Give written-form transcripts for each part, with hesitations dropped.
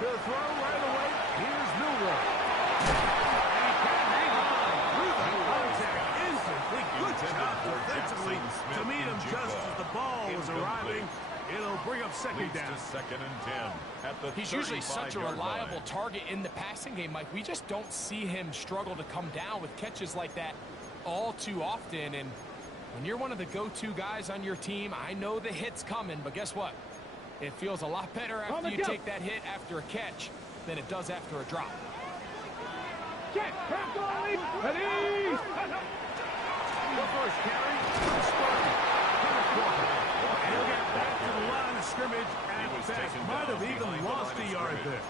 To throw right away, here's Milroe. And he can't hang on through the contact instantly. Good job defensively to meet him just as the ball was arriving. It'll bring up second down. Second and 10 at the He's usually such a reliable target in the passing game, Mike. We just don't see him struggle to come down with catches like that all too often. And when you're one of the go-to guys on your team, I know the hit's coming, but guess what? It feels a lot better after you take that hit after a catch than it does after a drop. Check, ready. The first carry, and he'll get back to the line of scrimmage at best. Might have even lost a yard there.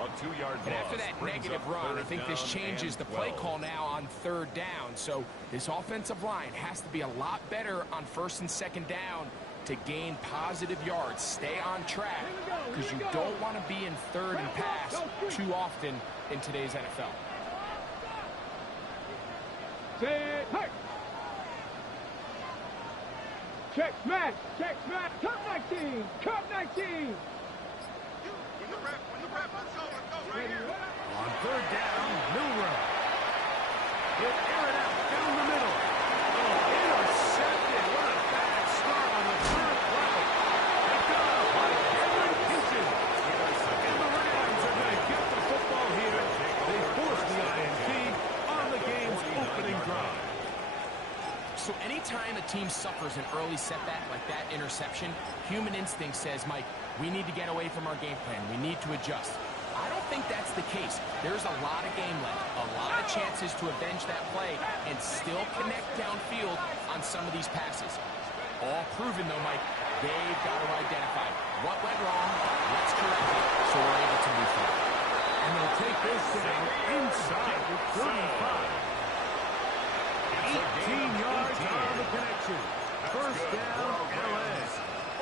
A 2-yard And after that negative run, I think this changes the play call now on third down. So this offensive line has to be a lot better on first and second down to gain positive yards. Stay on track because you don't want to be in third and pass too often in today's NFL. Check smash, cut 19, cut 19. On third down, Milroe. He'll air it out down the middle. Oh, intercepted. What a bad start on the third play. Picked up by Henry Hinton. And the Rams are going to get the football here. They force the INT on the game's opening drive. So anytime a team suffers an early setback like that interception, human instinct says, Mike, we need to get away from our game plan. We need to adjust. I don't think that's the case. There's a lot of game left, a lot of chances to avenge that play and still connect downfield on some of these passes. All proven, though, Mike, they've got to identify what went wrong, let's correct it, so we're able to move forward. And they'll take this down inside the 35. 18 yards on the connection. First down, LA.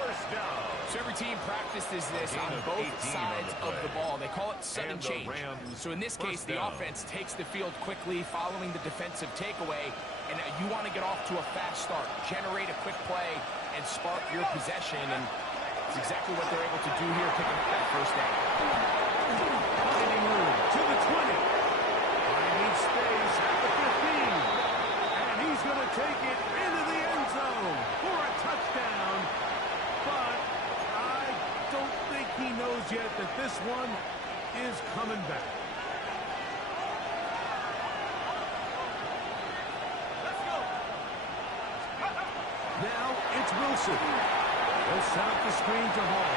First down. So every team practices this on both sides of the ball. They call it sudden change. So in this case, the offense takes the field quickly following the defensive takeaway, and you want to get off to a fast start, generate a quick play, and spark your possession, and it's exactly what they're able to do here, picking up that first down. Finding room to the 20. Finding space at the 15. And he's going to take it into the end zone for a touchdown. But I don't think he knows yet that this one is coming back. Let's go. Now it's Wilson. He'll set up the screen to Hall.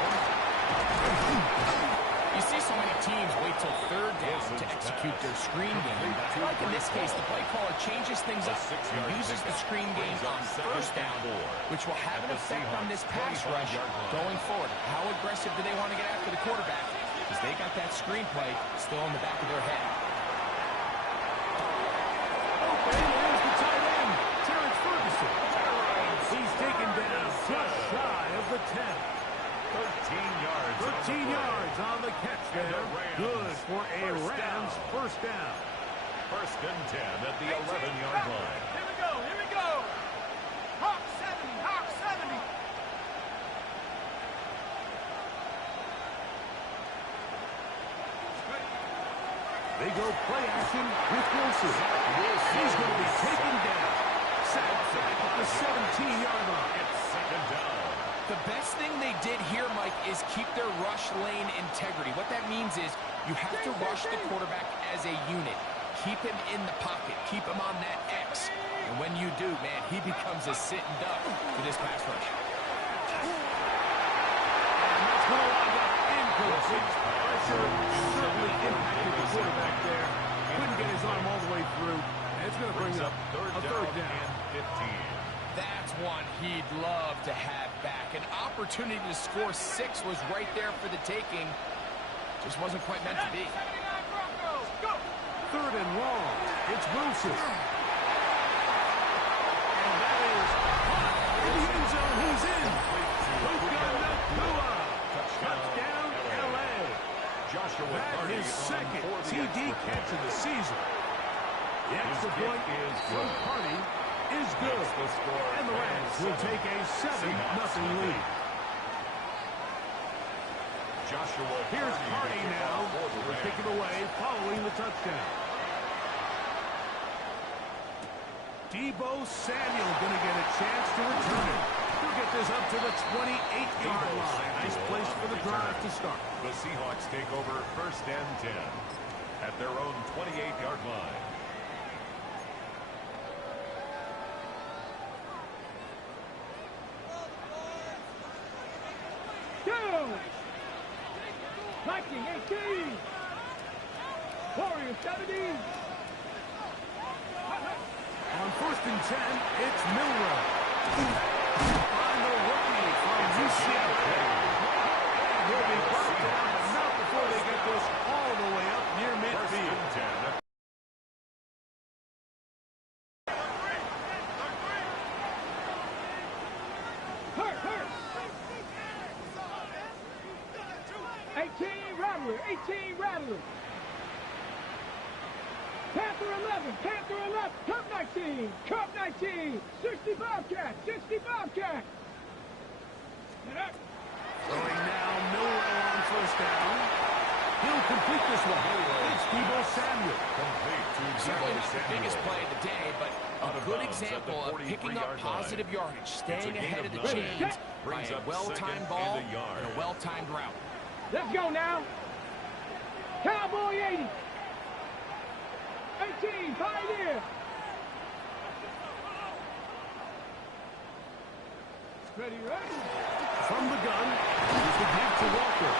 You see so many teams wait till third down to execute their screen game. But I feel like in this case, the play caller changes things up and uses the screen game on first down, which will have an effect on this pass rush going forward. How aggressive do they want to get after the quarterback? Because they got that screen play still in the back of their head. Open, there's the tight end, Terrence Ferguson. He's taken down just shy of the 10. 13 yards. 13 yards on the catch there. Good for a Rams first down. First and 10 at the 11-yard line. Here we go. Hawk 70. They go play action with Wilson. He's going to be taken down. Sacked back at the 17-yard line. It's second down. The best thing they did here, Mike, is keep their rush lane integrity. What that means is you have to rush the quarterback as a unit. Keep him in the pocket. Keep him on that X. And when you do, man, he becomes a sitting duck for this pass rush. And that's going to wind up incomplete. Pressure certainly impacted the quarterback there. Couldn't get his arm all the way through. And it's going to bring up a third down. And 15. That's one he'd love to have back. An opportunity to score 6 was right there for the taking. Just wasn't quite meant to be. Third and long. It's Wilson. And that is in the end zone. He's in. Puka Nacua. Touchdown, L.A. That is his second TD catch of the season. The extra point from Carney is good. And the Rams will take a 7-0 lead. Joshua Here's Hardy now. We'll kick it away following the touchdown. Deebo Samuel going to get a chance to return it. He'll get this up to the 28-yard line. Nice place for the drive to start. The Seahawks take over 1st and 10 at their own 28-yard line. Go! Viking 18! Warriors 17! On 1st and 10, it's Milroe. On the rookie from UCLA. He'll be brought down, but not before they get this all the way up near midfield. 1st and 10. Hurt! 18 Rattler! 18 Rattler! Panther 11! Panther 11! Cup 19! Cup 19! 60 Bobcat! 60 Bobcat! Throwing now, Milroe on 1st down. He'll complete this one. It's Deebo Samuel. Complete to Certainly Deebo not the Samuel. biggest play of the day, but Out a of good bounds at the example of picking up 43-yard positive line. yardage, staying It's a gain ahead of of the 9. chains by Brings a up well-timed 2nd ball and a yard. and a well-timed route. Let's go now! Cowboy 80! 18 Pioneer! Ready, ready! From the gun, here's the give to Walker.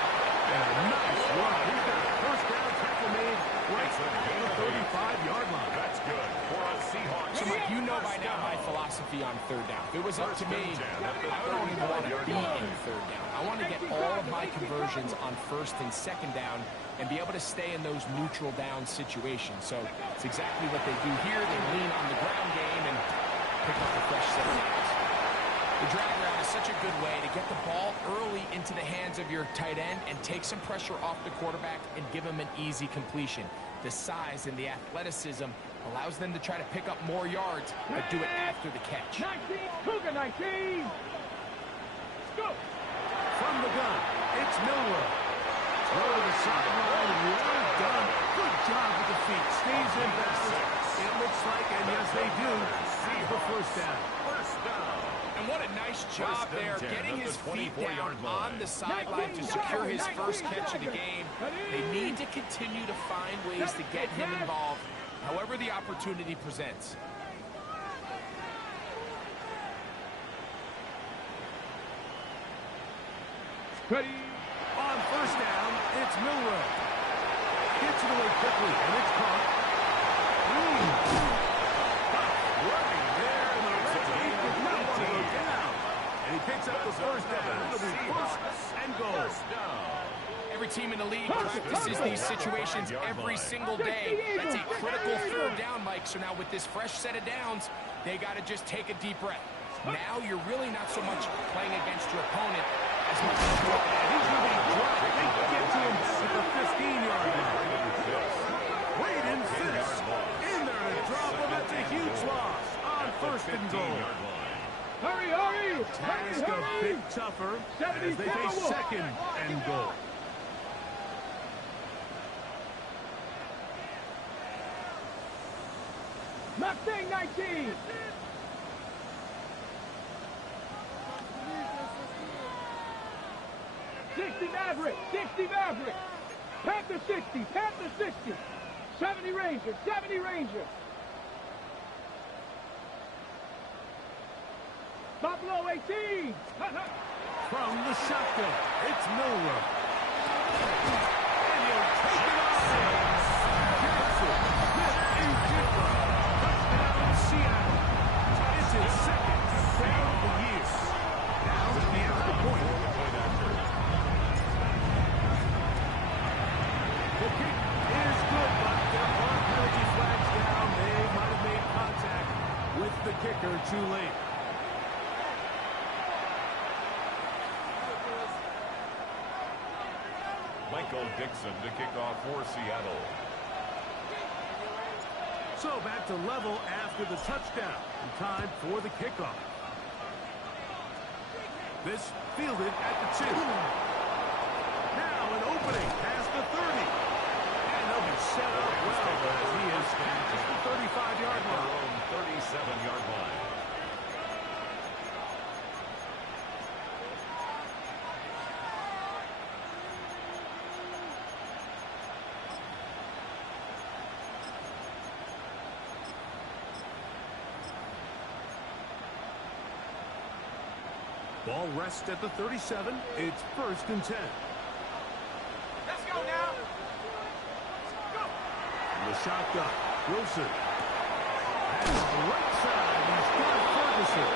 And a nice run. He's got a 1st down tackle made right at the 35-yard line. That's good for a Seahawks. So, Mike, you know by First now my down. philosophy on 3rd down. If it was up to 1st me, and 10 at the I don't even want to 35-yard be line. in 3rd down. I want to get all of my conversions on 1st and 2nd down and be able to stay in those neutral down situations. So it's exactly what they do here. They lean on the ground game and pick up a fresh set of downs. The drag route is such a good way to get the ball early into the hands of your tight end and take some pressure off the quarterback and give him an easy completion. The size and the athleticism allows them to try to pick up more yards, but do it after the catch. 19 Cougar 19! Go! From the gun, it's Milroe. Throw to the sideline, well done. Good job with the feet. Stays in bounds. It looks like, and yes, they do, see the 1st down. 1st down. And what a nice job First and there, 10 getting at his the feet 24-yard down on line. the sideline to secure his first catch of the game. They need to continue to find ways to get him involved, however the opportunity presents. Ready! On 1st down, it's Milroe. Gets it away quickly, and it's caught. Running there, and the referee did not want to go down. And he picks up the 1st down. It'll be 1st and goal. 1st down. Every team in the league practices these situations every single day. That's a critical 3rd down, Mike. So now with this fresh set of downs, they got to just take a deep breath. Now you're really not so much playing against your opponent as much as you are. He's going to be dropped. They get to him at the 15-yard line. Braden Fitz in there to drop him. That's a huge loss on 1st and goal. Hurry, hurry! Task a bit tougher as they face 2nd and goal. Mustang 19! Maverick, 60 Maverick, Panther 60, Panther 60, 70 Ranger, 70 Ranger. Buffalo 18. From the shotgun, it's Milroe. And he'll take it off. Jackson, Smith-Njigba. Touchdown, Seattle. It's his 2nd touchdown of the year. Now to the extra point. The kick is good, but there are penalty flags down. They might have made contact with the kicker too late. Michael Dixon to kick off for Seattle. So back to level after the touchdown. And time for the kickoff. This fielded at the 2. Now an opening past the 30. And they'll be set up well as he is at the 35-yard line. Their own 37-yard line. Ball rests at the 37. It's 1st and 10. Let's go now. Go. And the shotgun. Wilson. And right side, he's got Ferguson.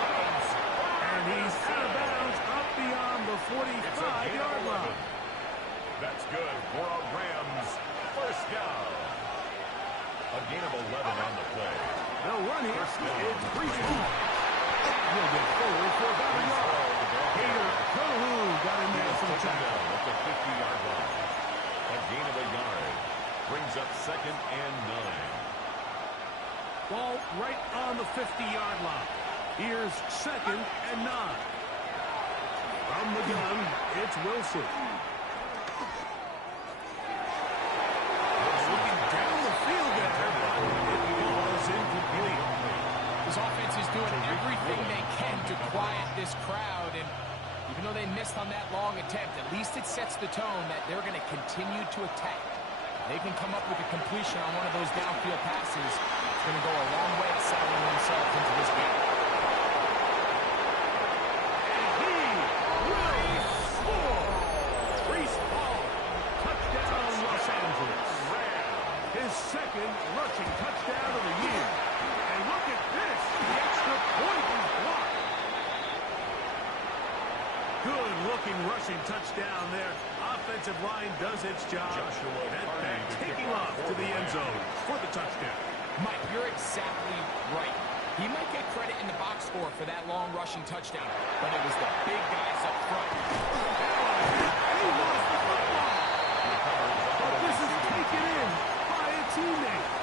And he's out of bounds up beyond the 45-yard line. That's good for a Rams first down. A gain of 11 on the play. They'll run here. It's Brees Hall. He'll get forward for about a yard. Gator Calhoun got him there for the tackle. At the 50-yard line. A gain of a yard. Brings up 2nd and 9. Ball right on the 50-yard line. Here's 2nd and 9. From the gun, it's Wilson. Looking down the field there. It was incomplete. This offense is doing everything they can to quiet this crowd, and even though they missed on that long attempt, at least it sets the tone that they're going to continue to attack. They can come up with a completion on one of those downfield passes. It's going to go a long way to settling themselves into this game. And he will score. Brees Hall, touchdown Los Angeles. His 2nd rushing touchdown of the year. And look at this. The extra point is blocked. Good-looking rushing touchdown there. Offensive line does its job. And back taking off to the end zone for the touchdown. Mike, you're exactly right. He might get credit in the box score for that long rushing touchdown, but it was the big guys up front. He lost the football. But this is taken in by a teammate.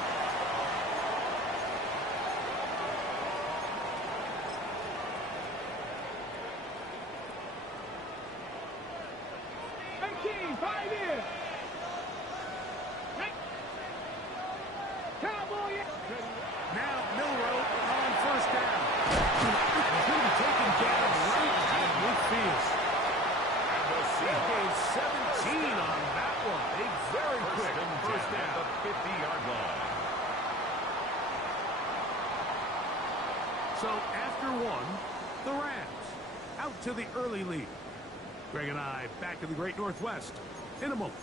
Now Milroe on 1st down. He's going to be taken down right at midfield. He gained 17 on that one. A very quick first down. At the 50-yard line. So after one, the Rams out to the early lead. Greg and I back in the Great Northwest in a moment.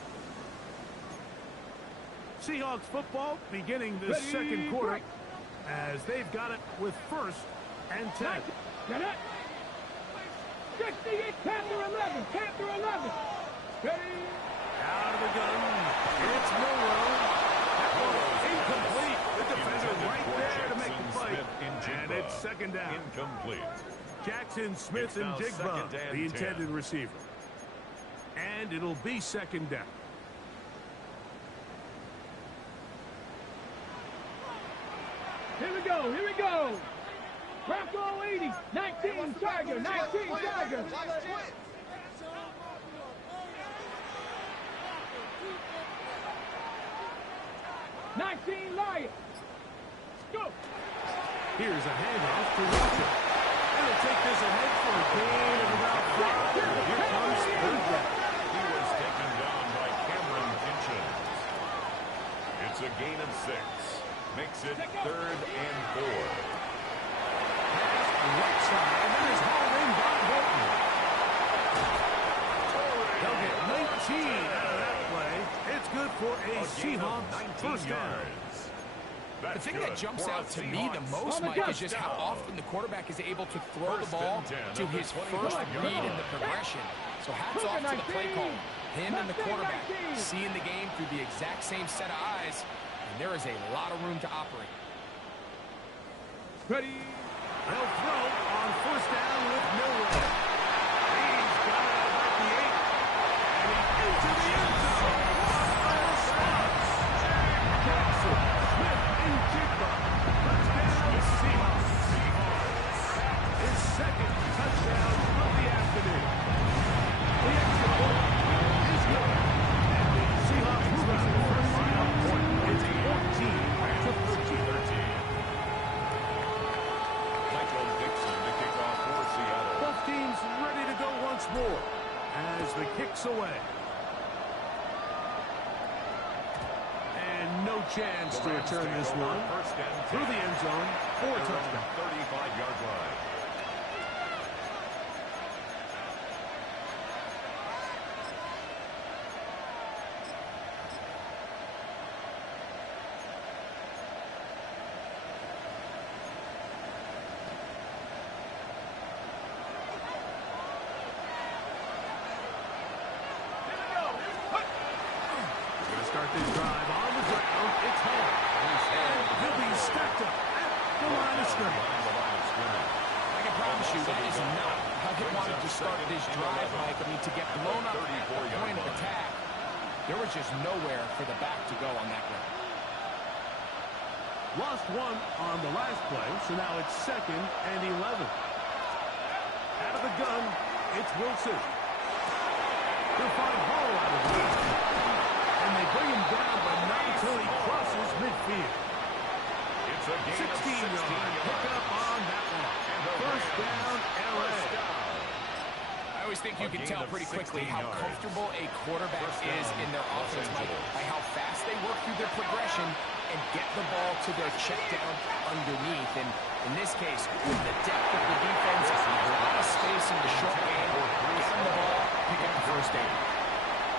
Seahawks football beginning the second quarter as they've got it with 1st and 10. Get it. 68, Panther 11, Panther 11. Ready. Out of the gun. It's Milroe. That one incomplete. The defender right there to make the play. And it's 2nd down. Incomplete. Jackson Smith and Jigba, the intended receiver. And it'll be 2nd down. Here we go, here we go. Bronco 80, 19 Tiger, 19 Tiger. 19 Lion. Go. Here's a handoff to Russell. And they'll take this ahead for a gain of about 5. Here comes 3rd down. He was taken down by Cameron Kinchins. It's a gain of 6. Makes it 3rd and 4. Right side, and then is hauled in by Bolton. They'll get 19 out of that play. It's good for a Seahawks first down. The thing that jumps out to me the most, Mike, is just how often the quarterback is able to throw the ball to his first read in the progression. So hats off to the play call. Him and the quarterback seeing the game through the exact same set of eyes, and there is a lot of room to operate. Ready. They'll throw on 1st down with Milroe. He's got it about the 8. And he's into the end zone. Jackson, Smith, and Jigba. Touchdown, Seahawks. His 2nd touchdown of the afternoon. The extra point is good. more as the kick's away. And no chance to return this one through the end zone for a touchdown. 35-yard line. Start this drive on the ground. It's home. And he'll be stacked up at the line of scrimmage. I can promise you that is not how he wanted to start this drive, Mike. I mean, to get blown up at the point of attack, there was just nowhere for the back to go on that run. Lost one on the last play, so now it's 2nd and 11. Out of the gun, it's Wilson. He'll find Hall out of the gun. And they bring him down, but not until he crosses midfield. It's a gain 16-yard pickup on that one. First down, LA. I always think you can tell pretty quickly how comfortable a quarterback is in their offense, Mike, by how fast they work through their progression and get the ball to their check down underneath. And in this case, with the depth of the defense, a lot of space in the short game, get him the ball, pick up the first down.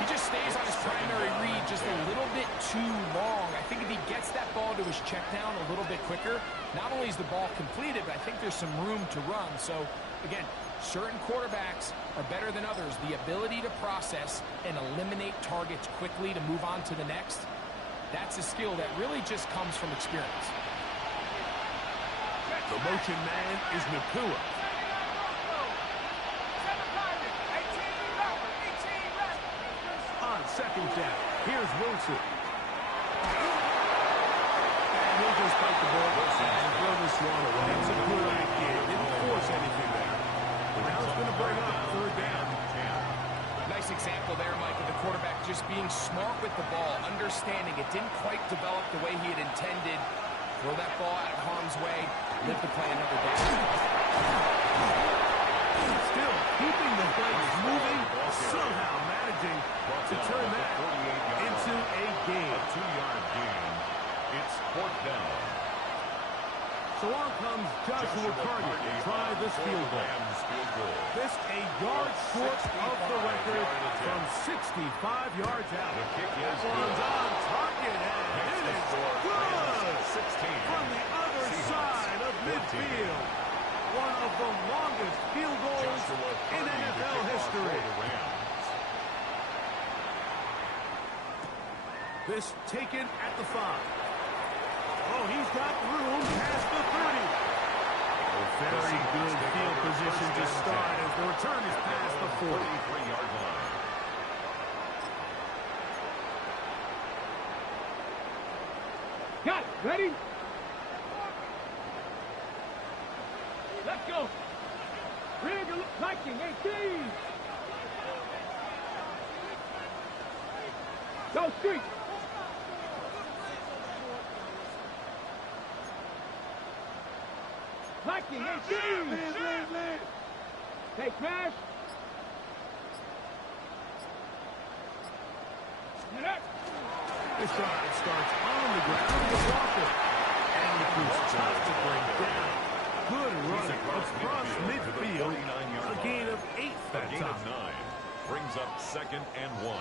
He just stays on his primary read just a little bit too long. I think if he gets that ball to his check down a little bit quicker, not only is the ball completed, but I think there's some room to run. So, again, certain quarterbacks are better than others. The ability to process and eliminate targets quickly to move on to the next, that's a skill that really just comes from experience. The motion man is Nakua. On 2nd down, here's Wilson. And he'll just bite the ball and throw this one away. It's a good idea. Didn't force anything there. But now it's going to bring up 3rd down. Nice example there, Mike, of the quarterback just being smart with the ball, understanding it didn't quite develop the way he had intended. Throw that ball out of harm's way, live to play another down. Still keeping the plays moving, somehow managing to turn that into a gain. A 2-yard gain. It's 4th down. So on comes Joshua Carter to try this field goal. This a yard short of the record from 65 yards out. The kick is One's good. on target, and it is good 16. from the other side of midfield. One of the longest field goals in NFL history. This taken at the 5. Oh, he's got room past the 30. A very good field position to start as the return is past the 40. 43-yard line. Got it. Ready? Let's go. Rig Viking 18. Go street. Viking 18. Take smash. This drive starts on the ground with Walker. And the Coots tough to bring down. Good run across midfield. A gain of 8 that A gain time. of 9 brings up 2nd and 1.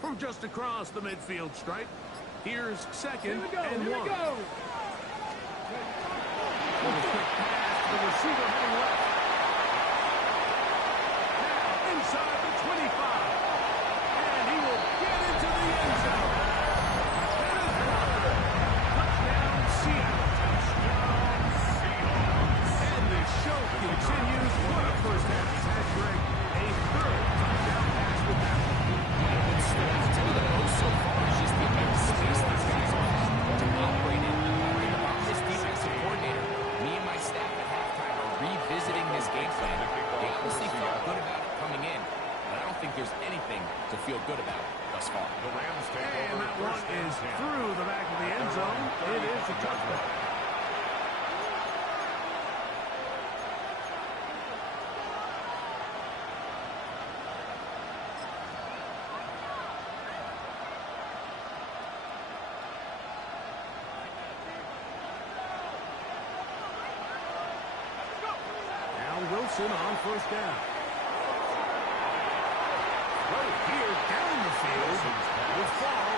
From just across the midfield stripe, here's 2nd Here we go. and 1. Here we go. With a quick pass to the receiver heading left. Now inside the 25. And he will get into the end zone. That is one. Touchdown, Seattle. And the show continues. What a first half he's had, Greg. A 3rd touchdown pass with that one. So far, it's just the amount of space that's got zone. It is a touchback. Wilson on first down. Right here down the field will fall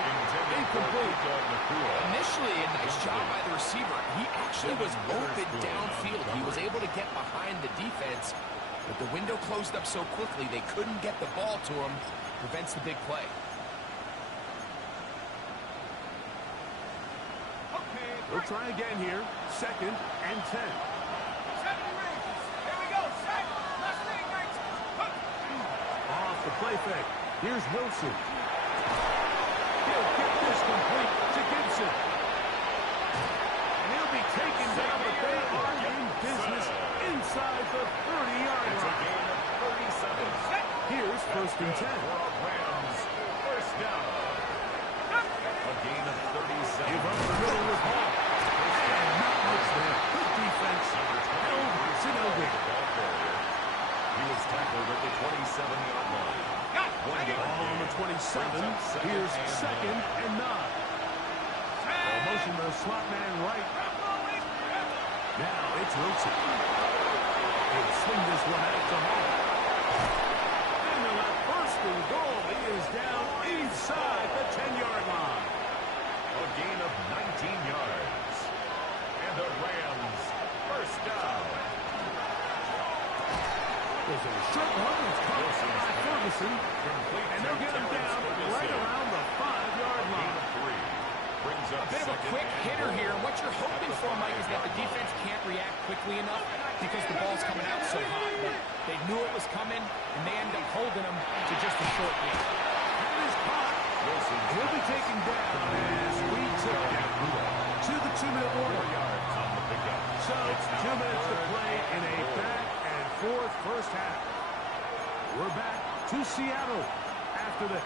incomplete. Initially, a nice job by the receiver. He actually was open downfield. He was able to get behind the defense, but the window closed up so quickly they couldn't get the ball to him. Prevents the big play. We'll try again here. 2nd and 10. Off the play fake. Here's Wilson. He'll get this complete to Gibson. And he'll be taken down, but they are in business inside the 30-yard line. It's a gain of 37. Here's 1st and 10. Rams, first down. A gain of 37. Give up the middle with Hall. And not much there. Good defense. Held Zinovic. He was tackled at the 27-yard line. Ball on the 27. Here's 2nd and 9. Motion to the slot man right. Now it's Wilson. He'll swing this one out to Hall. And they'll have 1st and goal. He is down inside the 10-yard line. A gain of 19 yards. And the Rams, first down. There's a short one that's caught by Ferguson. And they'll get him down right around the 5-yard line. Brings up A bit of a quick hitter here. And what you're hoping for, Mike, is that the defense can't react quickly enough because the ball's coming out so hot. But they knew it was coming, and they end up holding them to just a short game. That is caught. He'll be taken down as we took him to the 2-minute warning. So 2 minutes to play in a back-and-forth first half. We're back to Seattle after this.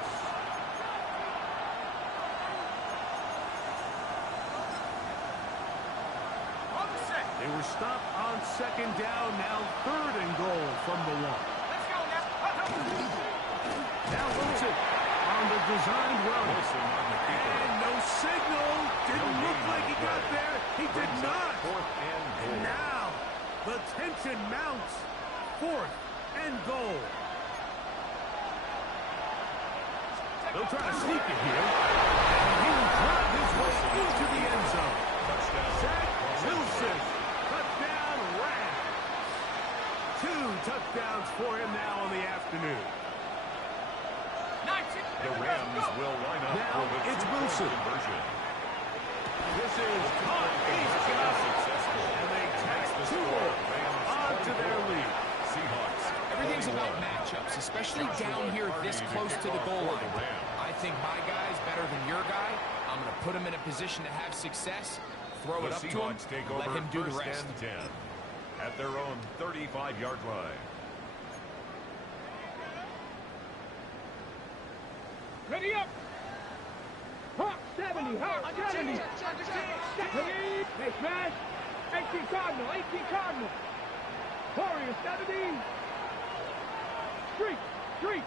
They were stopped on 2nd down, now 3rd and goal from the 1. Now Wilson on the designed run. And no signal. Didn't look like he got there. He did not. And now the tension mounts. 4th and goal. They'll try to sneak it here. And he will drive his way into the end zone. Zach Wilson. Touchdown Rams. 2 touchdowns for him now on the afternoon. The Rams will line up Now for the it's 2-point Wilson. conversion. This is caught. He's got it. Successful. And they take 2 onto their lead. Seahawks. Everything's about matchups, especially down here this close to the goal line. I think my guy's better than your guy. I'm going to put him in a position to have success, throw it The up to him, Seahawks take and let over him do the 1st rest. and 10 at their own 35-yard line. Ready up. Hawk 70. Hawk 70. Hey, smash. 18 Cardinal. 18 Cardinal. Warrior 70. Street.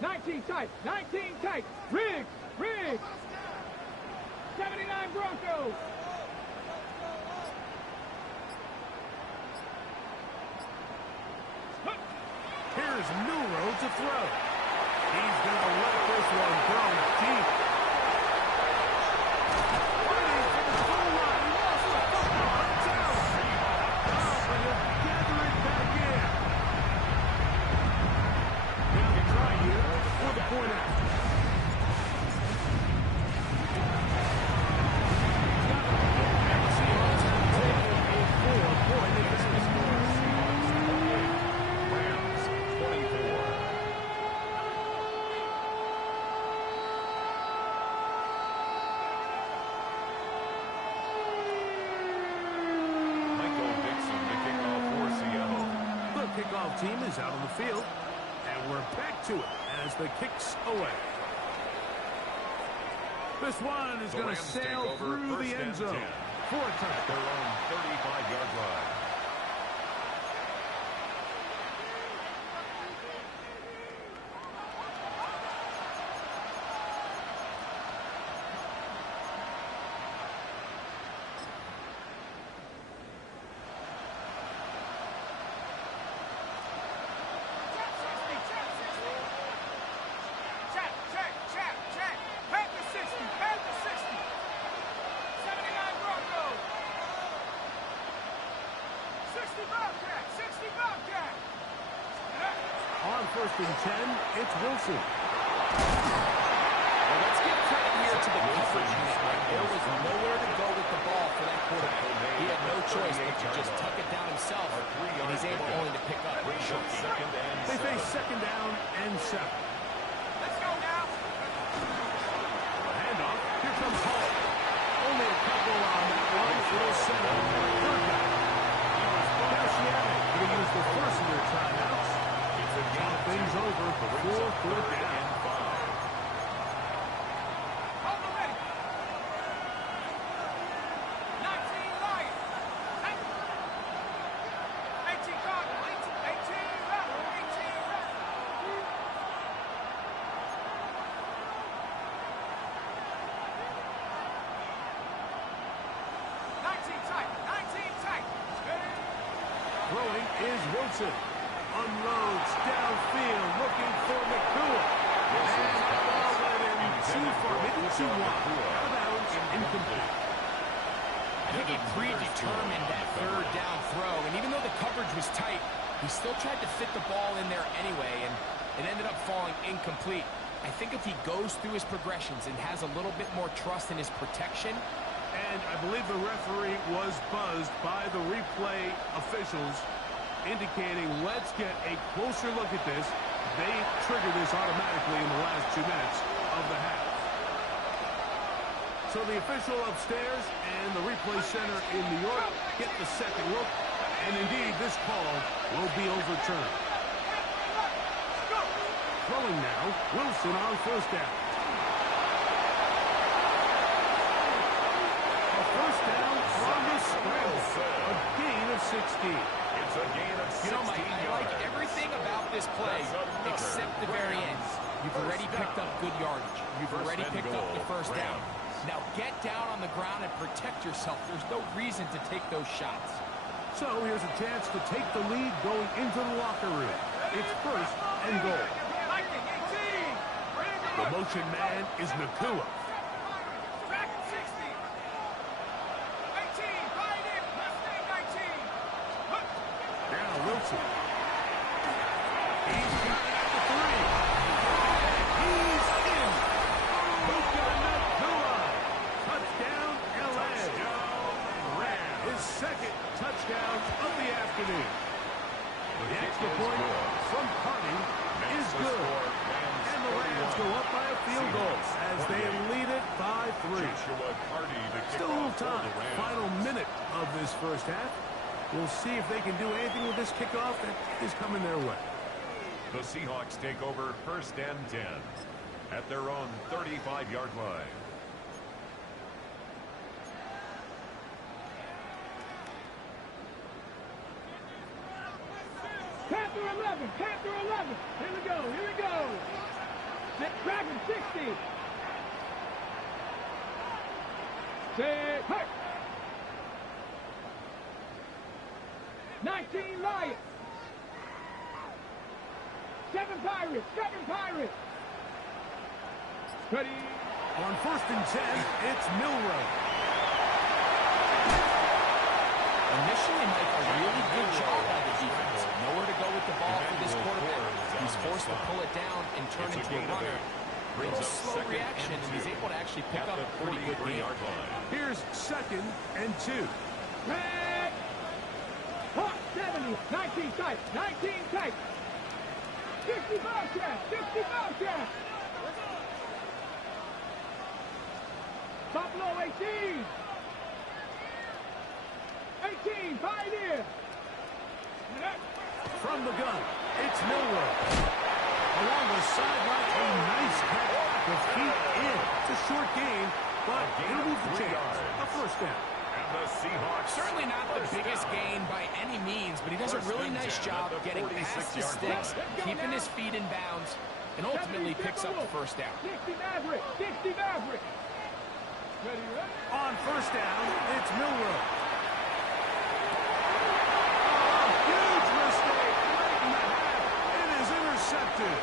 19 tight. 19 tight. Riggs. 79 Broncos. Here's Newrow to throw. He's going to let this one go deep. Running to the goal line. He lost the football. Down. But he'll gather it back in. Now the try here for the point out. Seahawks have taken a 4-point advantage. Rams 24. Michael Dixon, the kickoff for Seattle. The kickoff team is out on the field, and we're back to it as the kick's away. This one is The going to Rams take sail over through first the end and zone 10 for a at touchdown. their own 35-yard line. On first and 10, it's Wilson. Well, let's give credit here to the coverage unit. There was nowhere to go with the ball for that quarterback. He had no choice but to just tuck it down himself, and he's able only to pick up. Second and They 7. face second down and 7. Let's go now. Handoff. Here comes Hall. Only a couple on that one. It'll settle. Third down. Now Seattle will use the first of their timeouts. Count things over before fourth down. Hold the ready. 19 Lions. 18 Cardinals. 18 Rebels. 18 Rebels. 19 tight. 19 tight. Throwing is Wilson. Unloads downfield, looking for McCool. And the ball went in too far, maybe too wide. Out of bounds, incomplete. I think he predetermined that third down throw, and even though the coverage was tight, he still tried to fit the ball in there anyway, and it ended up falling incomplete. I think if he goes through his progressions and has a little bit more trust in his protection. And I believe the referee was buzzed by the replay officials, indicating let's get a closer look at this. They triggered this automatically in the last 2 minutes of the half. So the official upstairs and the replay center in New York get the second look, and indeed this call will be overturned. Throwing now, Wilson on first down. A first down from the scramble. A gain of 16. It's a gain of 16 You know, Mike, I like yards. everything about this play except the very end. You've already picked up good yardage. You've already picked up the first down. Now get down on the ground and protect yourself. There's no reason to take those shots. So here's a chance to take the lead going into the locker room. It's first and goal. 18. The motion man is Nakua. Back 60. 18. Right in. Mustang 19. Look. Now Wilson. He's got it at the 3. He's in. Luka Nakua. Touchdown, LA. His second touchdown of the afternoon. The extra point from Carney is good. And the Rams go up by a field goal as they lead it by 3. Still a little time. Final minute of this first half. We'll see if they can do anything with this kickoff that is coming their way. The Seahawks take over first and 10 at their own 35-yard line. Panther 11. Panther 11. Here we go. Here we go. Dragon 60. Say, hey. 19 Lions. 7 Pirates. 7 Pirates. Ready. On first and 10, it's Milroe. Initially, Mike, a really good job by the defense. Nowhere to go with the ball for this quarterback. He's forced to pull it down and turn into a runner. Real slow reaction, and he's able to actually pick up a pretty good game. Here's second and 2. Red. Hawk 70. 19 tight. 19 tight. 60 Bobcat. 60 Bobcat. Buffalo 18. 18. Pioneer. From the gun, it's Milroe. Along the sideline, a nice catch. The feet in It's a short gain, but it'll move the chains. A first down. And the Seahawks. Certainly not the biggest down. gain by any means, but he does a really nice job getting past the sticks, keeping his feet in bounds, and ultimately picks up the first down. 60 Maverick. 60 Maverick. Ready, ready? On first down, it's Milroe. Huge mistake late in the half. It is intercepted.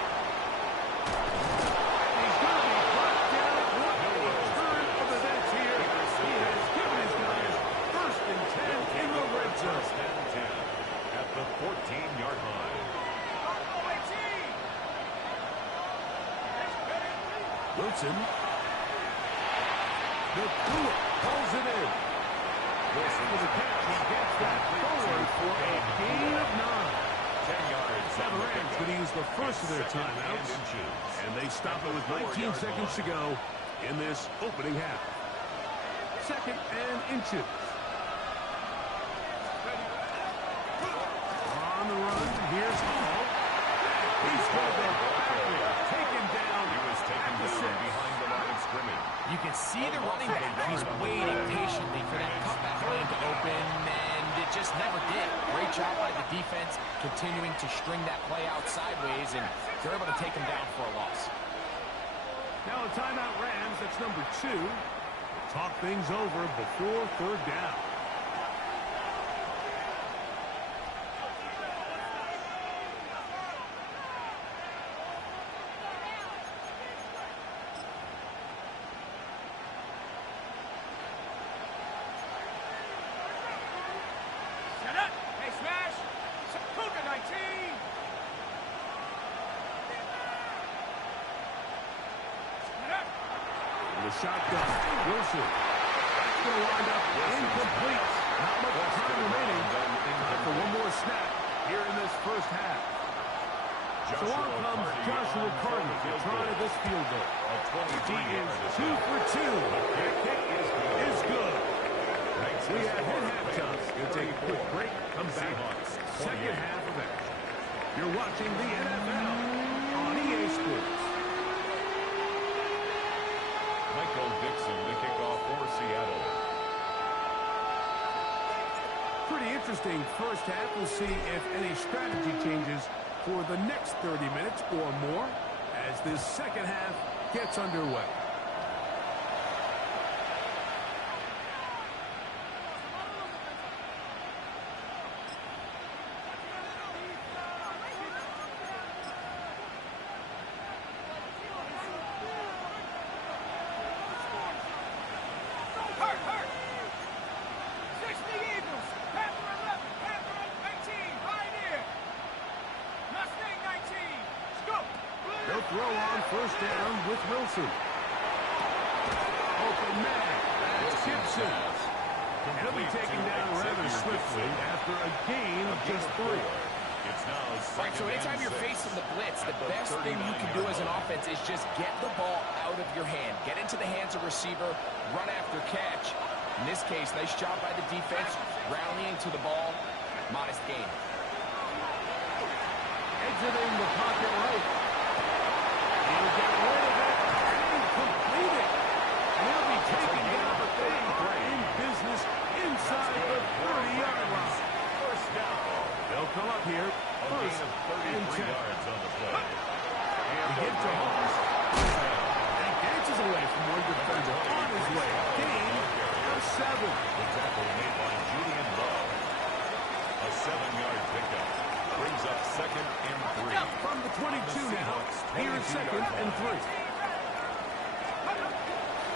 He's going to be brought down. What a turn of events here. He has given his guys first and 10 in the red zone. First and 10 at the 14-yard line. Wilson. Nakua pulls it in. Wilson with a catch. He gets that forward for a gain of 9. 10 yards. Now the Rams going to use the first of their timeouts. And they stop it with 19 seconds to go in this opening half. Second and inches. On the run, here's Hall. He's going to go back there. Taken down. He was taken at the down 6. behind the line of scrimmage. You can see the running back. He's waiting patiently for that cutback lane to open, and it just never did. Great job by the defense, continuing to string that play out sideways, and they're able to take him down for a loss. Now a timeout Rams, that's number 2. Talk things over before third down. Set up. Hey, smash. Cougar 19. Set up. The shotgun. Wilson. That's going to wind up incomplete. Not much time remaining. Time for one more snap here in this first half. So on comes Joshua Cardinal to try this field goal. He is 2 for 2. That kick is good. We have hit halftime. We'll take a quick break. Come back. Second half of action. You're watching the NFL on EA Sports. Michael Dixon, the kickoff for Seattle. Pretty interesting first half. We'll see if any strategy changes for the next 30 minutes or more as this second half gets underway. Hurt, hurt. 60 Eagles. Panther 11. Panther 19. Pioneer. Mustang 19. Scoop. They'll throw on first down with Wilson. Open man. That's Gibson. He'll be taken down rather swiftly after a gain of just 3. It's now Right, so anytime you're facing the blitz, the best thing you can do as an offense is just get the ball out of your hand. Get into the hands of receiver, run after catch. In this case, nice job by the defense, rallying to the ball. Modest gain. Exiting the pocket right. He'll get rid of it and complete it. And he'll be taken down, but they are in business inside the 30-yard line. First down. They'll come up here A gain first of and 33 10. yards on the play. He gives to Holmes. And dances away from one defender on his way. Gain of 7. The tackle made by Julian Love. A 7-yard pickup. Brings up second and 3. From the 22 now, here is second and 3.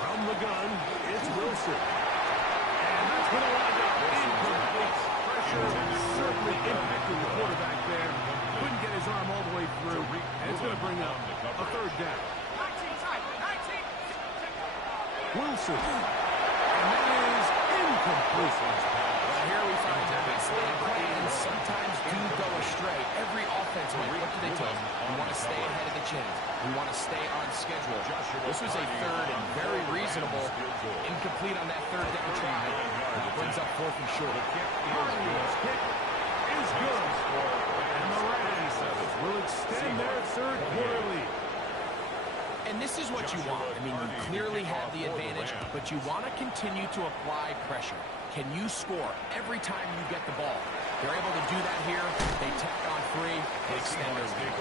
From the gun, it's Wilson. And that's going to wind up incomplete. Pressure certainly impacted the quarterback there. Couldn't get his arm all the way through. And it's going to bring up a third down. 19 tight. 19. Wilson. And that is incomplete. Well, here we find that best laid plans sometimes do go astray. Every offense, Mike, what do they do? We want to stay ahead of the chains. We want to stay on schedule. This was a third and very reasonable. Incomplete on that third down try. That brings up 4th and short. Cardinals kick is good. And the Rams will extend their third quarter lead. And this is what you want. I mean, you clearly have the advantage, but you want to continue to apply pressure. Can you score every time you get the ball? They're able to do that here. They tack on 3. They extend their lead.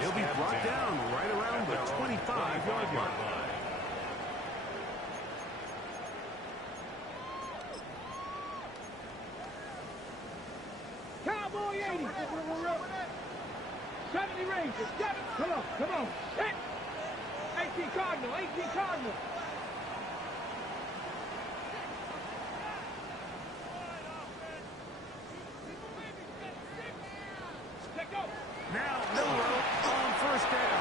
He'll be brought down right around the 25-yard line. Cowboy 80. 70 Rangers. 7. Come on. Hit. 18 Cardinal. 18 Cardinal. Now Miller on first down.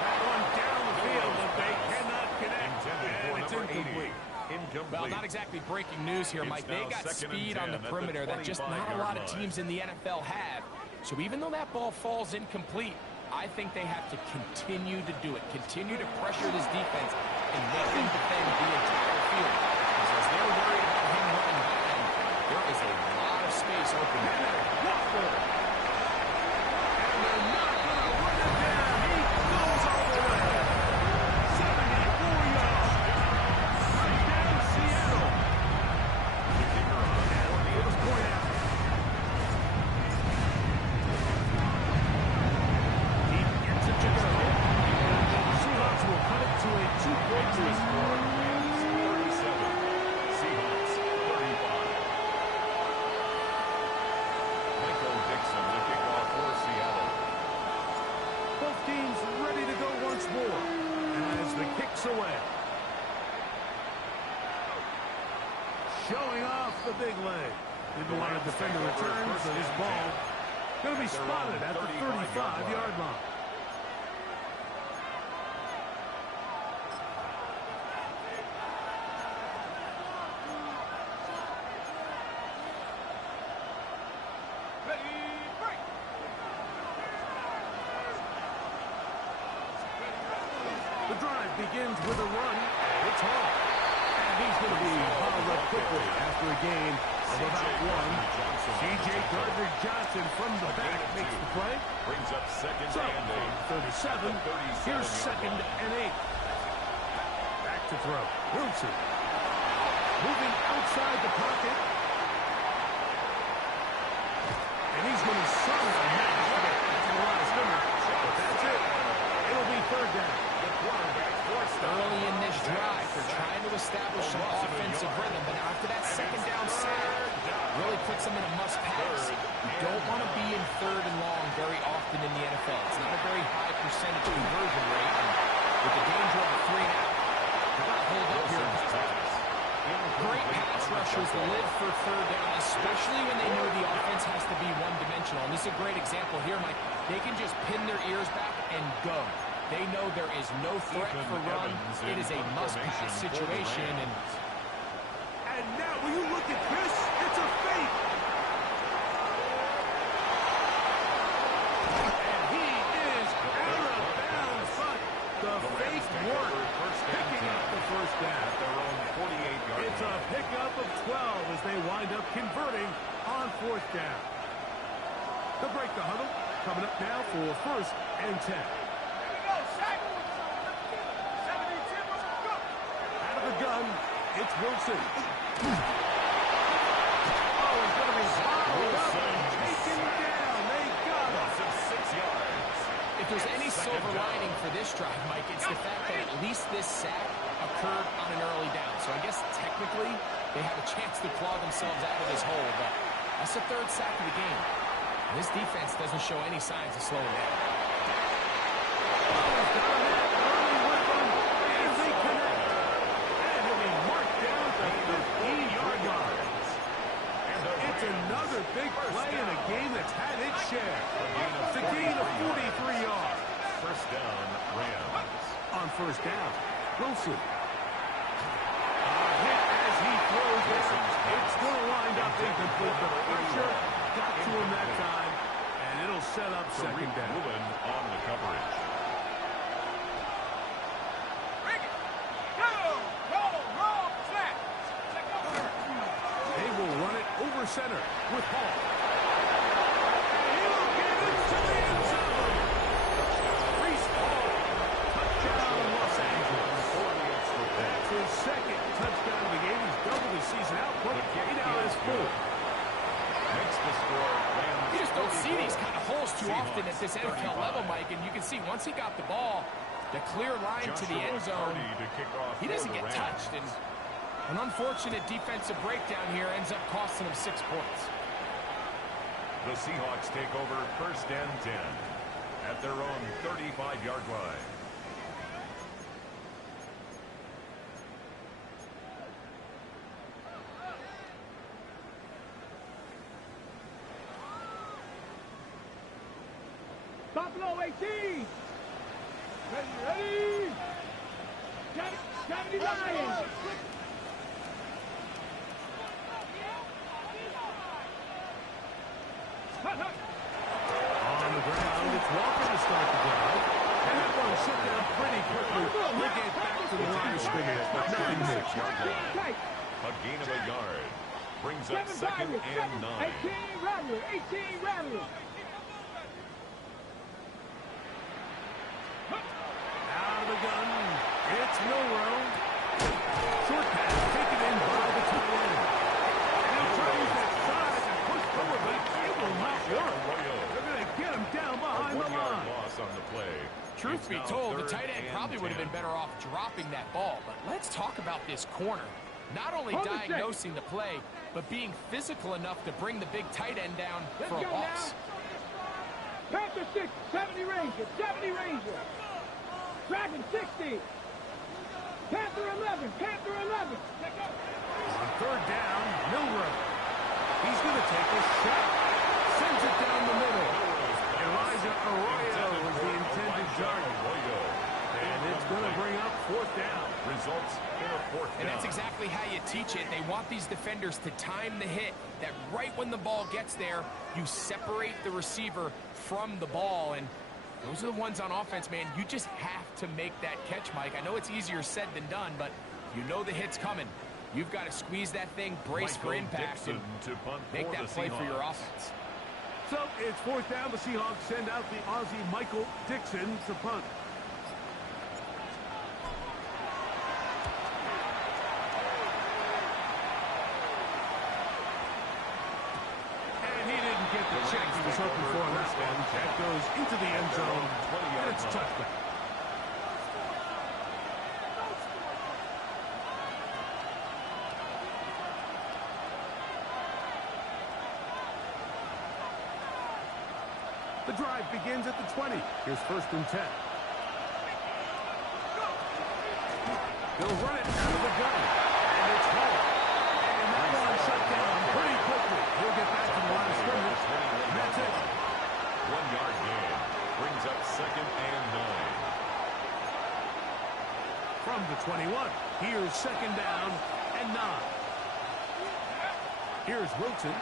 That one down the field, but they cannot connect. And it's incomplete. Well, not exactly breaking news here, Mike. They got speed on the perimeter that just not a lot of teams in the NFL have. So even though that ball falls incomplete, I think they have to continue to do it. Continue to pressure this defense and make them defend the entire field. Because as they're worried about him running by them, there is a lot of space open there. And they're not going to run it down. He goes all the way. 74 yards. Touchdown, Seattle. And it was point out. He gets it to go. The Seahawks will cut it to a 2-point lead. 37. Seahawks 35. Michael Dixon, the kickoff for Seattle. Both teams ready to go once more as the kick's away. Showing off the big leg. Didn't want to defend the return, so his ball going to be spotted at the 35-yard line. The drive begins with a run. It's hard. And he's going to be fouled up quickly after a gain of about 1. C.J. Gardner-Johnson from the back makes the play. Brings up second So, and 37. Here's second and 8. Back to throw. Wilson. Moving outside the pocket. And he's going to suddenly match to the line of scrimmage. But that's it. It'll be third down. Early in this drive, they're trying to establish some offensive rhythm, but after that second down sack, really puts them in a must-pass. You don't want to be in third and long very often in the NFL. It's not a very high percentage conversion rate, and with the danger of a 3-and-out, they're going to hold up here. Great pass rushers live for third down, especially when they know the offense has to be one-dimensional. And this is a great example here, Mike. They can just pin their ears back and go. They know there is no threat for run. It is a must-pass situation. And now, will you look at this? It's a fake. And he is out of bounds, but the fake worked, picking up the first down. It's a pickup of 12 as they wind up converting on fourth down. To break the huddle, coming up now for first and 10. Out of the gun, it's Wilson. Oh, he's going to be swallowed up and taken down. They got him. 6 yards. if there's any silver lining for this drive, Mike, it's the fact that at least this sack occurred on an early down. So I guess technically they have a chance to claw themselves out of this hole, but that's the third sack of the game. And this defense doesn't show any signs of slowing down. Another big play in a game that's had its share. It's a gain of 43 yards. First down, Rams. On first down, Wilson. Hit as he throws it. It's going to wind up incomplete. The pressure got to him that time, and it'll set up second down. Woolen on the coverage. Over center with Hall. He'll get into the end zone. Breece Hall. Touchdown, full. Makes the score Rams You just don't see 44. these kind of holes too often at this NFL 35. level, Mike, and you can see once he got the ball, the clear line to the end zone, Joshua Hardy to kick off he for doesn't the get Rams. touched, and an unfortunate defensive breakdown here ends up costing him 6 points. The Seahawks take over first and 10 at their own 35-yard line. Buffalo 18. Ready. 70 Lions. On the ground, it's Walker to start the drive. And that one shut down pretty quickly. We'll get back to the line of scrimmage, but nothing more. Tight. A gain of a yard brings up 7 second Tigers. and 9. 18 Rattler. 18 Rattler. Out of the gun, it's Milrow. Short pass taken in by the tight end. And he'll try to use that size and push forward, but it will not work. They're going to get him down behind the 1-yard line. loss on the play. Truth It's be now told, the third tight end and probably would have 10. been better off dropping that ball. But let's talk about this corner. Not only Hold the check. diagnosing the play, but being physical enough to bring the big tight end down Let's for a go loss. now. Panther 6, 70 Ranger. 70 Ranger. Dragon 60. Panther 11. Panther 11. On third down, Milrow. He's going to take a shot. Sends it down the middle. Elijah Arroyo is the intended target. And it's going to bring up fourth down. Results in a fourth down. And that's exactly how you teach it. They want these defenders to time the hit, that right when the ball gets there, you separate the receiver from the ball. And those are the ones on offense, man. You just have to make that catch, Mike. I know it's easier said than done, but you know the hit's coming. You've got to squeeze that thing, brace for Michael impact, Dixon and to punt make for that the play for your Seahawks. offense. So it's fourth down. The Seahawks send out the Aussie Michael Dixon to punt. And he didn't get the check he was hoping for on that one. That goes into the end zone. And it's a touchdown. The drive begins at the 20. Here's first and 10. They'll run it out of the gun. And it's Hall. And that one shut down pretty quickly. He'll get back to the line of scrimmage. And that's it. 1-yard gain brings up second and 9. From the 21. Here's second down and 9. Here's Wilson.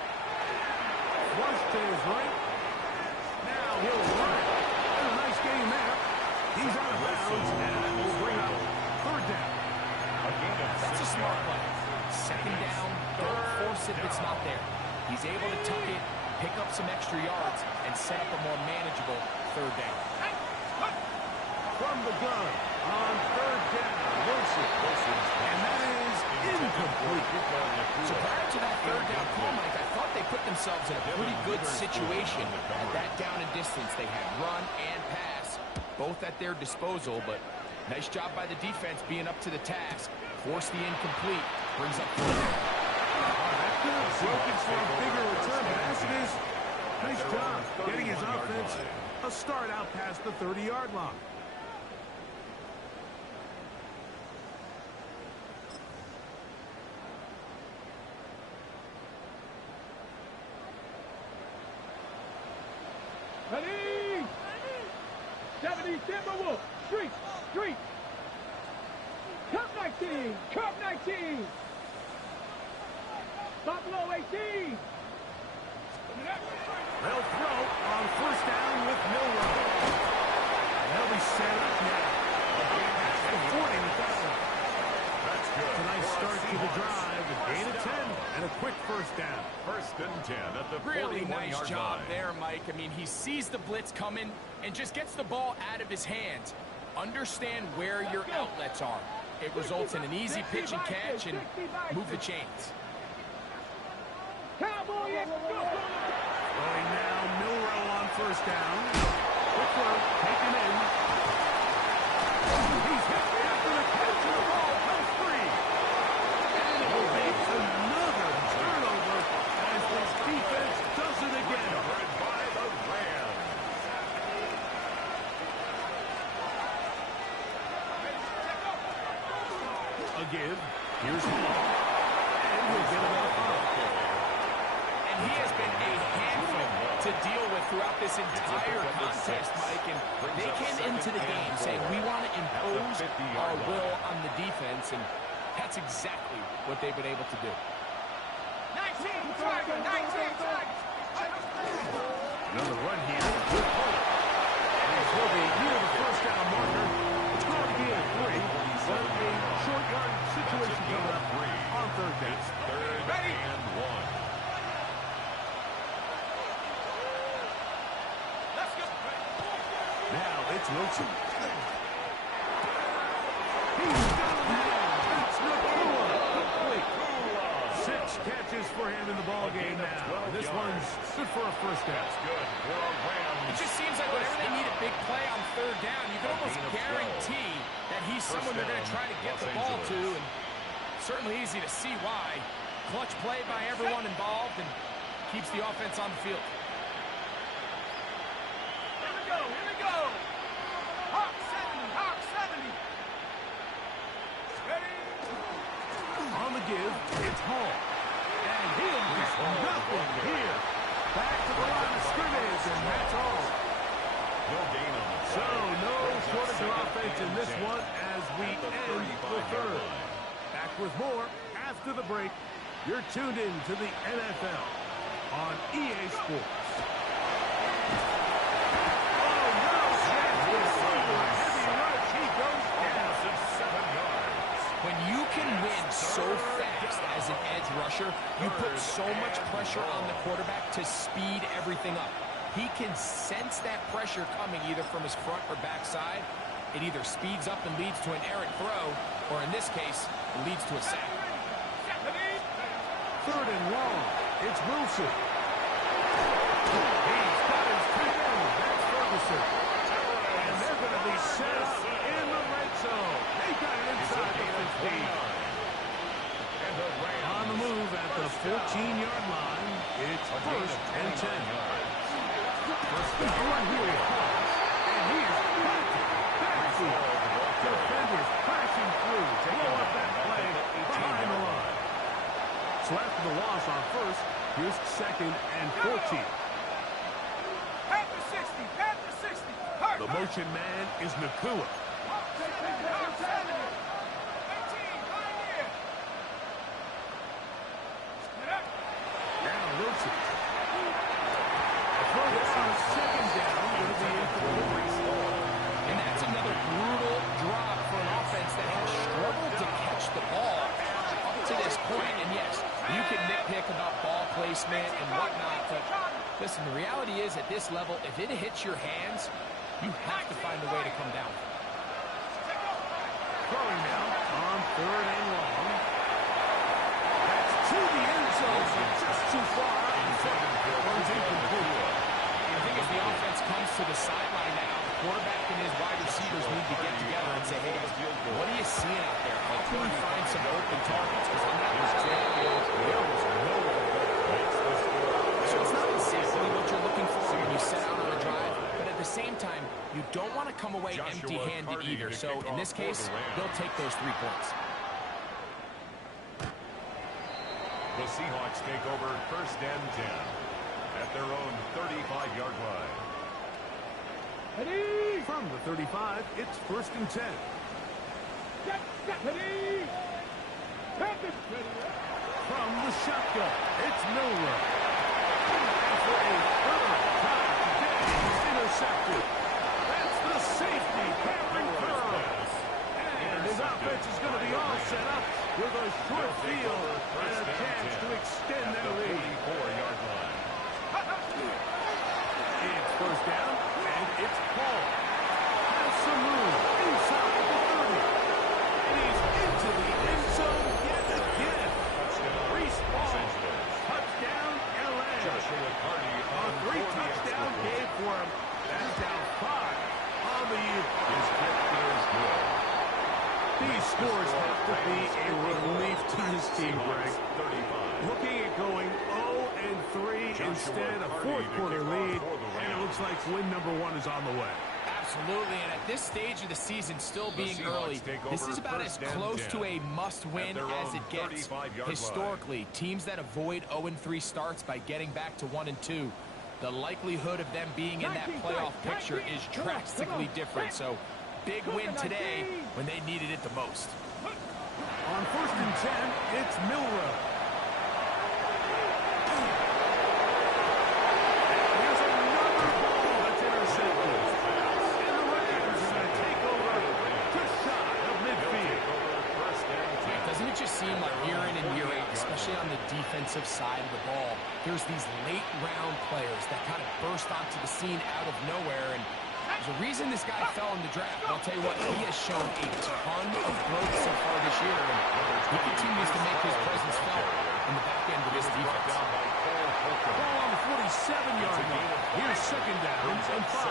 Flush to his right. Now he'll run it. And a nice game there. He's out of bounds, and that will bring up third down. A gain of That's a 6 smart yards. play. Second down, don't force it if it's not there. He's able to tuck it, pick up some extra yards, and set up a more manageable third down. From the gun on third down, Wilson. And that is incomplete. So prior to that third down call, Mike, I thought they put themselves in a pretty good situation at that down and distance. They had run and pass, both at their disposal, but nice job by the defense being up to the task. Force the incomplete, brings up third down. That could have broken for a bigger return, but as it is, nice job getting his offense a start out past the 30-yard line. Ready. 70 Timberwolf. Street. Cup 19. Cup 19. Buffalo 18. They'll throw on first down with Milrow. They'll be set up now. That's the 40 with that one. That's good. It's a nice start to the drive. A gain of 10 and a quick first down. First and 10 at the Really 41-yard nice job line. there, Mike. I mean, he sees the blitz coming and just gets the ball out of his hands. Understand where your outlets are. It results in an easy pitch and catch and move the chains. Cowboy, yeah, go. Going now, Milrow on first down. Quick work, taken in. He's hit after the catch, and the ball comes free. And it will be another turnover as this defense does it again. Covered by the Rams. A give. Here's Hall. And he'll get another foul. And he has been a handful to deal with throughout this entire contest, Mike. And they came into the game saying, we want to impose our will on the defense, and that's exactly what they've been able to do. 19 Tiger, 19 Tiger. Another run here. Good pull. And he's will be near the first down marker. It's going to be a 3. But a short yard situation coming up on third down. It's third and 1. Let's go. Now it's Wilson. He's got it down. That's Nakua. Complete. 6 catches for him in the ball game now. This one's good for a first down. Good for a Rams. It just seems like whenever they need a big play on third down, you can almost guarantee that he's someone they're going to try to get the ball to, and certainly easy to see why. Clutch play by everyone involved and keeps the offense on the field. Here we go, here we go. Hawk 70, Hawk 70. Ready? On the give, it's Hall. And he'll miss nothing here. Back to the line of scrimmage, and that's all. No gain on the So, no shortage of offense in this one as we end the third. Back with more after the break. You're tuned in to the NFL on EA Sports. Oh, no, heavy rush. He goes down. 7 yards. When you can win so fast as an edge rusher, you put so much pressure on the quarterback to speed everything up. He can sense that pressure coming either from his front or back side. It either speeds up and leads to an errant throw, or in this case, it leads to a sack. Third and long. It's Wilson. He's got his feet in. That's Ferguson. And they're going to be set up in the red zone. They got it inside the 15. And the Rams On the move at the 14-yard line. It's first and 10. First down right here. And he is backfield. Defenders crashing through to blow up that play behind the line. So after the loss on first, here's second and 14. Panther 60, Panther 60. Hurt. The motion man is Nakua. Hawk 70, Hawk 70. 18, right here. Split up. Now Wilson. A throw down, second down. Going to be incomplete. And that's another brutal drop for an offense that has struggled to catch the ball up to this point. And yes, you can nitpick about ball placement and whatnot, but listen, the reality is at this level, if it hits your hands, you have to find a way to come down. Throwing now on third and long. That's to the end zone, but just too far. One's incomplete. I think as the offense comes to the sideline now, the quarterback and his wide receivers need to get together and say, hey guys, what are you seeing out there? How can we find some open targets? Because on that last drive, there was nowhere to go. So it's not exactly what you're looking for when you set out on a drive, but at the same time, you don't want to come away empty-handed either. So in this case, they'll take those 3 points. The Seahawks take over first and 10 at their own 35-yard line. Ready. From the 35, it's first and 10. Ready. Panther. Ready. From the shotgun, it's Milrow. And for a third time today, he's intercepted. That's the safety, Cameron Curl. And his offense is going to be all set up with a short field and a chance to extend their lead. 44-yard line. It's first down, and it's Paul. Has some room inside the 30. And he's into the end zone yet again. Reese Paul. Touchdown, be a relief to this team, Greg. 35. Looking at going 0-3 instead, a fourth quarter lead, and it looks like win number 1 is on the way. Absolutely, and at this stage of the season, still being early, this is about as close to a must-win as it gets. Historically, teams that avoid 0-3 starts by getting back to 1-2, the likelihood of them being in that playoff picture is drastically different. So, big win today when they needed it the most. On 1st and 10, it's Milroe. Here's another ball that's intercepted. And the Rams are going to take over just shy of midfield. Doesn't it just seem like year in and year out, especially on the defensive side of the ball, there's these late-round players that kind of burst onto the scene out of nowhere, and there's a reason this guy fell in the draft. I'll tell you what, he has shown a ton of growth so far this year, and he continues to make his presence felt in the back end of this defense. Ball on the 47-yard line. Here's second down and 5.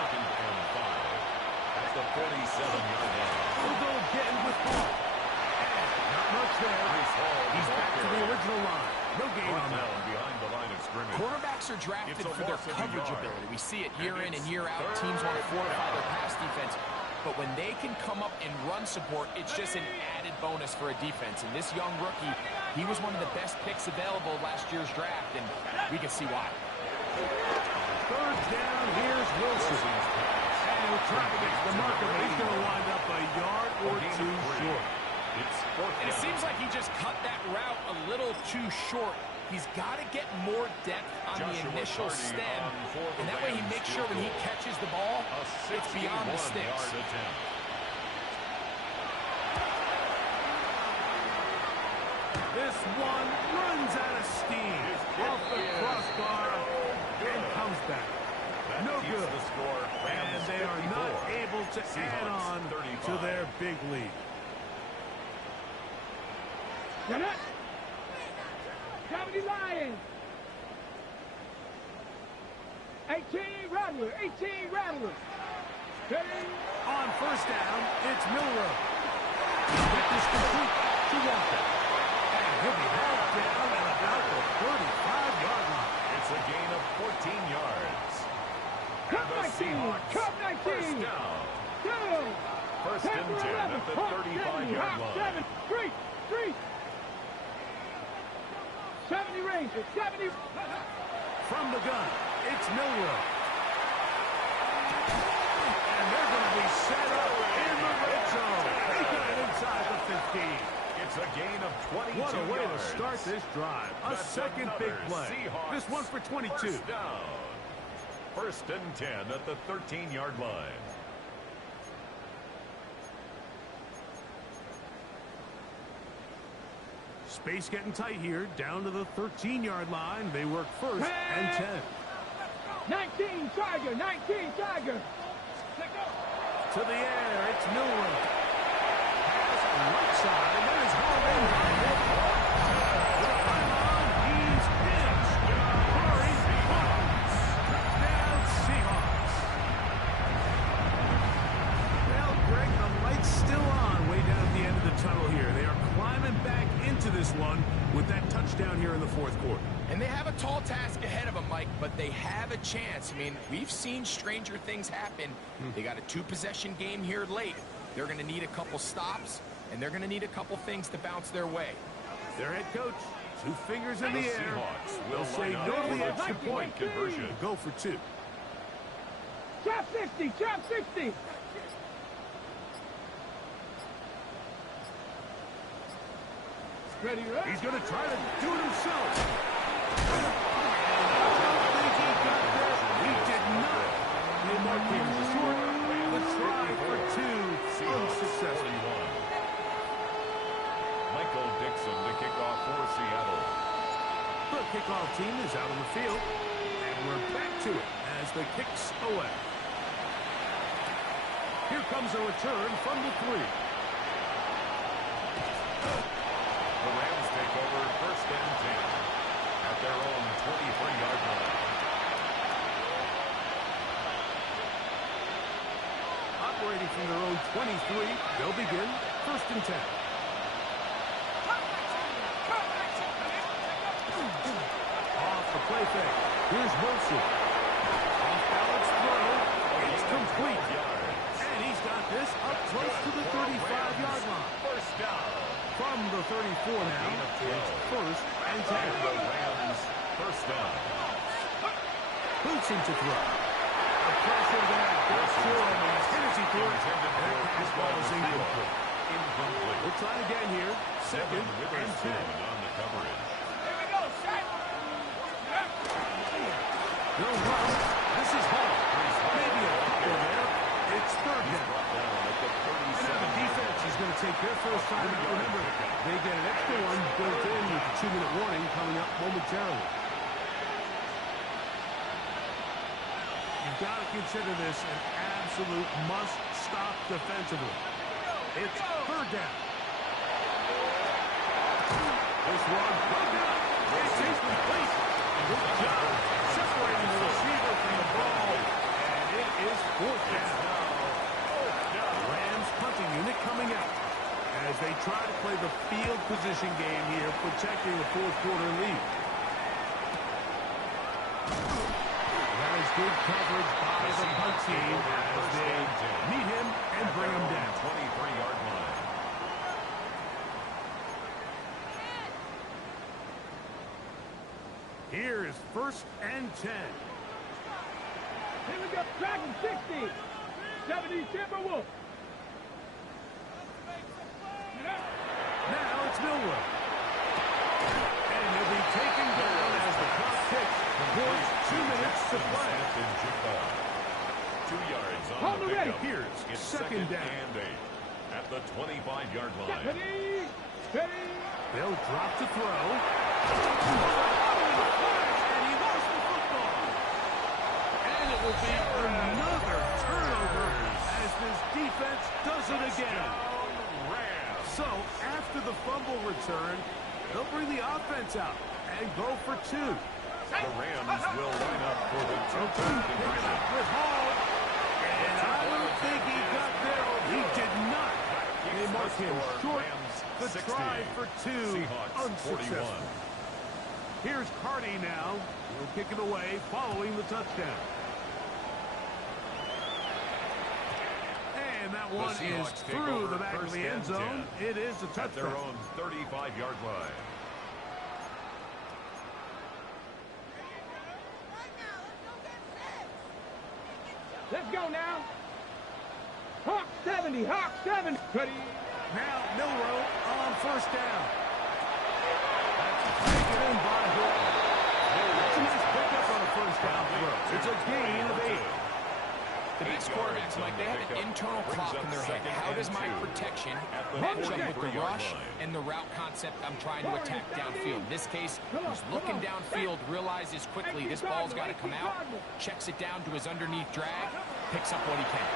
At the 47-yard line. We'll go again with Hall. And not much there. He's back to the original line. No gain on that. Behind the line of scrimmage. Quarterbacks are drafted for their coverage ability. We see it year in and year out. Teams want to fortify their pass defense. But when they can come up and run support, it's just an added bonus for a defense. And this young rookie, he was one of the best picks available last year's draft, and we can see why. Third down, here's Wilson. And he'll try to get the marker, but he's going to wind up a yard or 2 short. And it seems like he just cut that route a little too short. He's got to get more depth on the initial stem, and that way he makes sure when he catches the ball, it's beyond the sticks. This one runs out of steam. Off the crossbar and comes back. No good. And they are not able to add on to their big lead. Get it! 70 Lions! 18 Rattlers! 18 Rattlers! On first down, it's Milroe. Get this complete to Walker. And he'll be held down at about the 35-yard line. It's a gain of 14 yards. Cup 19! Cup 19! First down. 2! First and 10 at the 35-yard line. 3! 70 Rangers! 70! From the gun, it's Milroe. And they're going to be set up in the red zone. They got it inside the 15. It's a gain of 22 What a way yards. to start this drive. A That's second another big play. Seahawks This one for 22. First down. First and 10 at the 13-yard line. Space getting tight here. Down to the 13-yard line. They work first and 10. 19 Tiger! 19 Tiger! To the air, it's Milroe. Pass right side, and that is hauled in by Milroe. To the pylon, he's in. Curry, Hawks. Touchdown, Seahawks. Well, Greg, the light's still on way down at the end of the tunnel here. They are climbing back into this one with that touchdown here in the fourth quarter. And they have a tall task ahead of them, Mike, but they have a chance. I mean, we've seen stranger things happen. They got a 2-possession game here late. They're going to need a couple stops, and they're going to need a couple things to bounce their way. Their head coach, 2 fingers in the air. Seahawks They'll will say line no up to the for extra a point conversion. Go for 2. Chop 60! Chop 60! Ready, right? He's going to try to do it himself. I don't think he got there. He did not. The mark here is short. The try for 2 unsuccessful. Michael Dixon to kick off for Seattle. The kickoff team is out on the field. And we're back to it as the kick's away. Here comes a return from the 3. The Rams take over first and 10 at their own 23-yard line. Operating from their own 23, they'll begin first and 10. fake. Here's Wilson. Off-balance throw. It's complete. And he's got this up close to the 35-yard line. First down. From the 34 now, it's first and 10. The Rams first down. Wilson to throw. The pressure there gets to him. As soon as he threw it, that pass ball is incomplete. We'll try again here. Second and 10. On the coverage. No run. This is Hall. Maybe a couple there. It's third down. And now the defense is going to take their first time out. Remember, they get an extra one built in with the 2-minute warning coming up momentarily. You've got to consider this an absolute must-stop defensively. It's third down. This one broken up. It's incomplete. Good job separating the receiver from the ball. And it is fourth down. Rams punting unit coming out as they try to play the field position game here, protecting the fourth quarter lead. That is good coverage by the punt team as they meet him and bring him down. 23-yard line. Here is first and 10. Here we go. Dragon 60. 70 Timberwolves. Now it's Millwall. And he'll be taken down as the clock ticks towards 2 minutes to play. 2 yards on Hold the it ready. pickup. Here's It's second down. and 8 at the 25-yard line. Ready. Ready. They'll drop to throw. And he lost the football. And it will be another turnover as this defense does it again. So, after the fumble return, they'll bring the offense out and go for 2. The Rams will line up for the Open pickup with Hall. And I don't think he got there. He did not. They mark him short. The try for 2. Seahawks Unsuccessful. 41. Here's Cardi now. He'll kick it away following the touchdown. And that one is Seahawks take through over the back of first the end and zone. 10. It is a At their touchdown. own 35-yard line. Let's go now. Hawk 70. Hawk 70. Ready. Now Milroe on first down. That's taken in by Horton. That's a nice pickup on a first down throw. It's a gain of 8. The best quarterbacks, Mike, they have an internal clock in their head. How does my protection match up with the rush and the route concept I'm trying to attack downfield? In this case, he's looking downfield, realizes quickly this ball's got to come out, checks it down to his underneath drag, picks up what he can.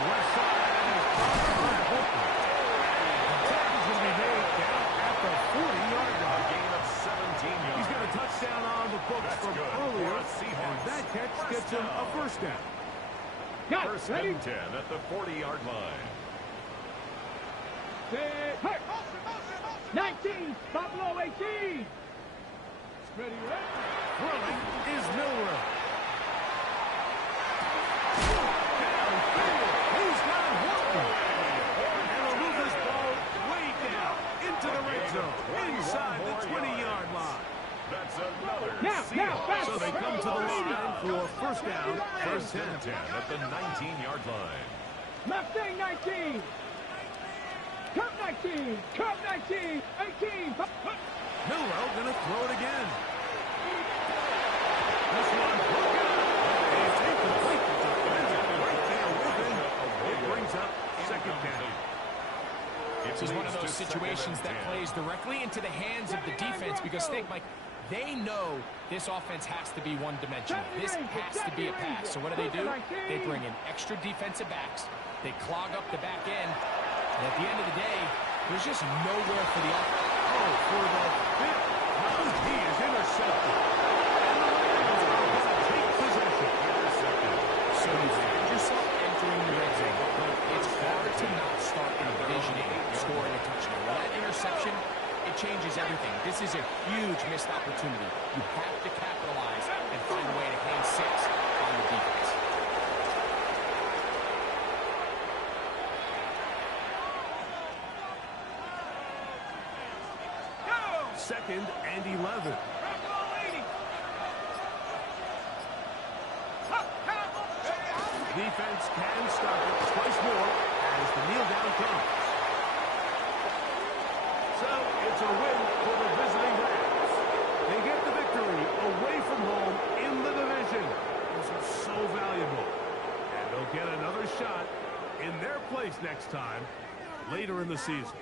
West side is covered by Horton. The tackle's going to be made down at the 40-yard A line. gain of 17 yards. He's got a touchdown on the books That's from good earlier, for the Seahawks. and that catch gets him a first down. Got it. First Ready. and 10 at the 40-yard line. Set. Hut. 19. Buffalo 18. Ready. Ready. Throwing is Milroe. He's got Horton. And he'll move this ball way down into the red zone, inside the 20-yard line. That's another Now, Seahawks. fast. So they come to the line for first down. First and 10 at the 19-yard line. Mustang 19. Cup 19. Cup 19. 18. Milroe going to throw it again. This one broken up. It's incomplete. Defender right there with him. It brings up second down. This is one of those situations that plays directly into the hands of the defense because think, Mike, they know this offense has to be one-dimensional. This has to be a pass. So what do? They bring in extra defensive backs. They clog up the back end. And at the end of the day, there's just nowhere for the offense. Oh, for the fifth time, he is intercepted. And the Rams are going to take possession. So you find yourself entering the red zone. It's hard to not start in Division 8 scoring a touchdown. Well, that interception it changes everything. This is a huge missed opportunity. You have to capitalize and find a way to hang 6 on the defense. Second and 11. Defense can stop it twice more as the kneel down comes. So it's a win for the visiting Rams. They get the victory away from home in the division. This is so valuable. And they'll get another shot in their place next time later in the season.